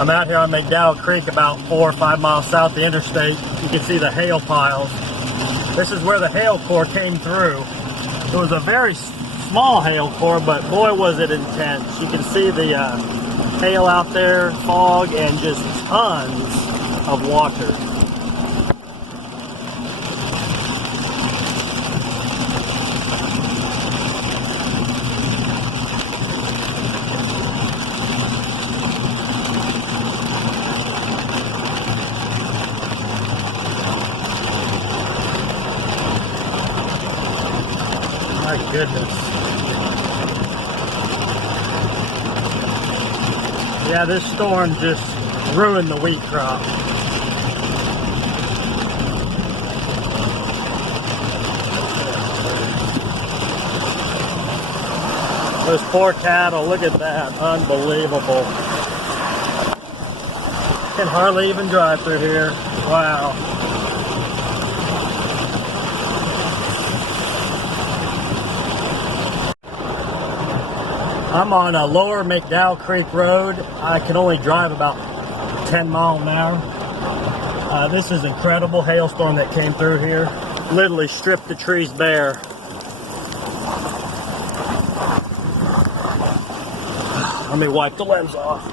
I'm out here on McDowell Creek about 4 or 5 miles south of the interstate. You can see the hail piles. This is where the hail core came through. It was a very small hail core, but boy was it intense. You can see the hail out there, fog, and just tons of water. My goodness. Yeah, this storm just ruined the wheat crop. Those poor cattle, look at that, unbelievable. Can hardly even drive through here. Wow. I'm on a lower McDowell Creek Road. I can only drive about 10 miles an hour. This is incredible hailstorm that came through here. Literally stripped the trees bare. Let me wipe the lens off.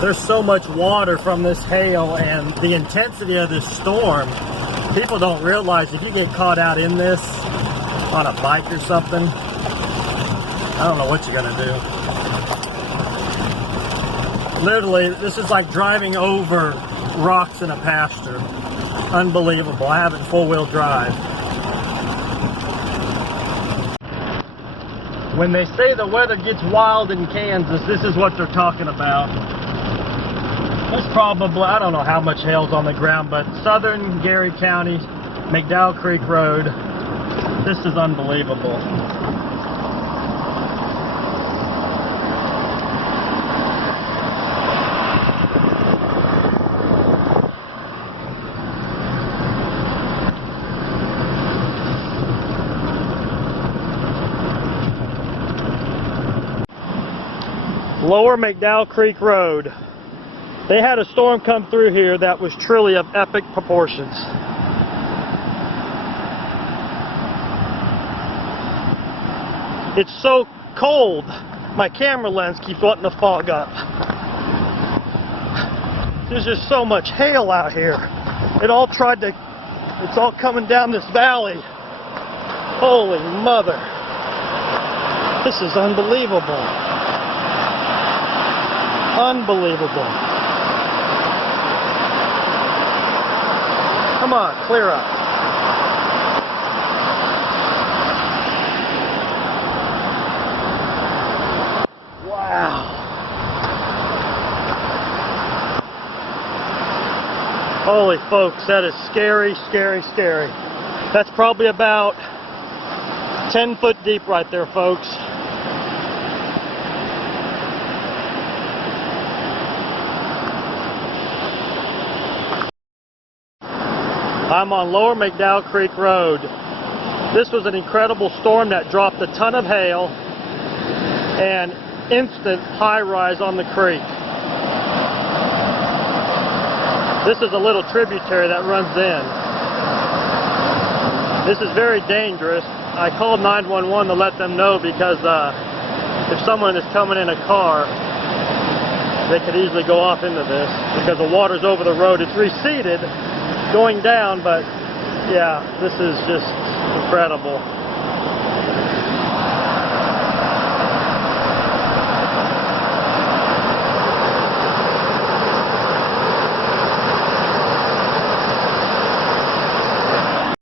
There's so much water from this hail and the intensity of this storm. People don't realize if you get caught out in this on a bike or something, I don't know what you're gonna do. Literally, this is like driving over rocks in a pasture. Unbelievable. I have it in four-wheel drive. When they say the weather gets wild in Kansas, this is what they're talking about. There's probably, I don't know how much hail's on the ground, but southern Geary County, McDowell Creek Road, this is unbelievable. Lower McDowell Creek Road. They had a storm come through here that was truly of epic proportions. It's so cold, my camera lens keeps wanting to fog up. There's just so much hail out here. It's all coming down this valley. Holy mother. This is unbelievable. Unbelievable. Come on, clear up. Wow. Holy folks, that is scary, scary, scary. That's probably about 10 foot deep right there, folks. I'm on Lower McDowell Creek Road. This was an incredible storm that dropped a ton of hail and instant high rise on the creek. This is a little tributary that runs in. This is very dangerous. I called 911 to let them know because if someone is coming in a car, they could easily go off into this because the water's over the road. It's receded going down, but yeah, this is just incredible.